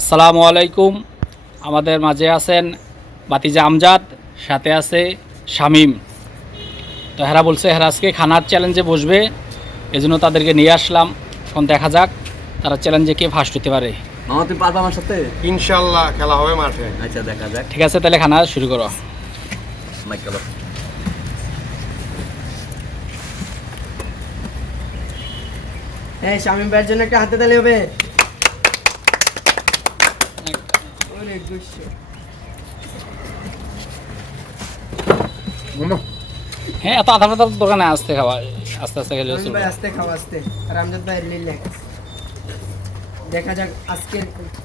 আসসালামু আলাইকুম। আমাদের মাঝে আছেন বাতিজা আমজাদ, সাথে আছে শামীম। তো হেরা বলছে হেরা আজকে খানার চ্যালেঞ্জে বসবে, এজন্য তাদেরকে নিয়ে আসলাম। এখন দেখা যাক তারা চ্যালেঞ্জে কে ফার্স্ট হতে পারে। মামা তুমি পারবা আমার সাথে? ইনশাল্লাহ খেলা হবে মাঠে। আচ্ছা দেখা যাক। ঠিক আছে, তাহলে খানা শুরু করো। মাইক গেল। এই শামীম ভাইয়ের জন্য একটা হাতে তালি হবে। অনেক গুচ্ছ। হ্যাঁ, এত আধা পাতা দোকানে আসতে খাওয়া, আস্তে আস্তে খেলে শামীম ভাই আস্তে খাও, আস্তে। আর আমজাদ ভাই রিল্যাক্স। দেখা যাক আজকে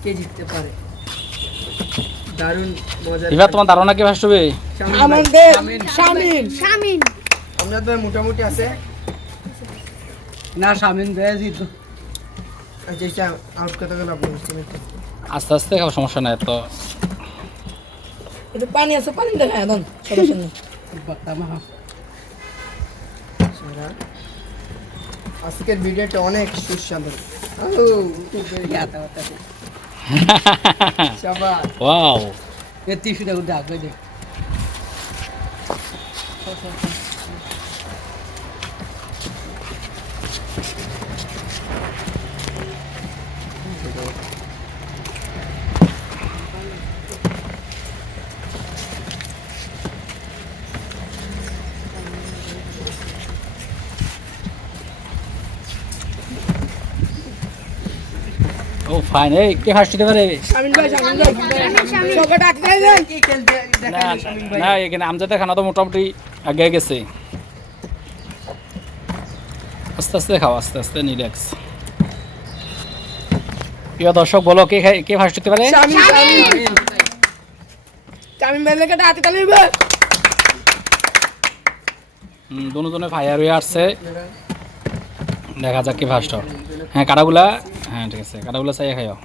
কে জিততে পারে। দারুণ মজা। এবার তোমার ধারণা কে ফার্স্ট হবে? শামীম আমজাদ ভাই মোটামুটি আছে। না শামিন ভাই জিতবো। আচ্ছা আউট কথা গেল আপনি বুঝতে পারছেন। আস্তে আস্তে খাওয়া, সমস্যা নাই তো। একটু পানি আছে, পানি দেখা এখন সমস্যা নেই। আজকের ভিডিওটা অনেক সুস্বাদু। শাবাশ। ওয়াও, এ টিস্যুটা ডাক দে। ও ফাইন। এই কে ফার্স্ট হতে পারে? শামীম ভাই সবাই ডাক দেন। কি খেলতে না দেখাই শামীম ভাই। না, এখানে আমজাদের খানা তো মোটামুটি আগে গেছে। আস্তে আস্তে খাও, আস্তে আস্তে রিল্যাক্স। প্রিয় দর্শক, বলো কে ফার্স্ট হতে পারে? শামীম ভাই লেগে হাতে তালি হবে। দুজনে ফায়ার হয়ে আসছে, দেখা যাক কে ফার্স্ট হয়। হ্যাঁ কাটাগুলা, হ্যাঁ ঠিক আছে, কাটাগুলা চাইয়ে খাইও।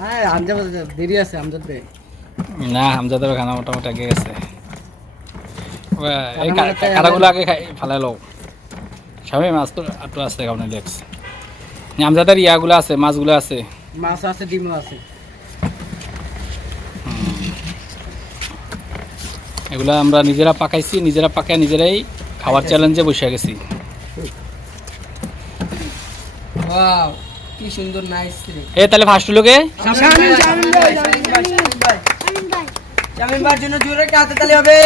হ্যাঁ আমজাদ দেরি আছে আমজাদ ভাই। না, আমজাদের খানা মোটামুটি আগে গেছে। এই কাটাগুলো আগে খাই ফালাই লো। সবাই মাছ তো একটু আসতে খাও, রিল্যাক্স। আমজাদের ইয়াগুলো আছে, মাছগুলো আছে। মাছ আছে, ডিমও আছে। এগুলা আমরা নিজেরা পাকাইছি, নিজেরা পাকায় নিজেরাই খাওয়ার চ্যালেঞ্জে বসে গেছি। ওয়াও কি সুন্দর নাইস রে। এ তাহলে ফার্স্ট লোকে শামীম ভাই শামীম ভাইয়ের জন্য জোরে একটা হাতে তালি হবে।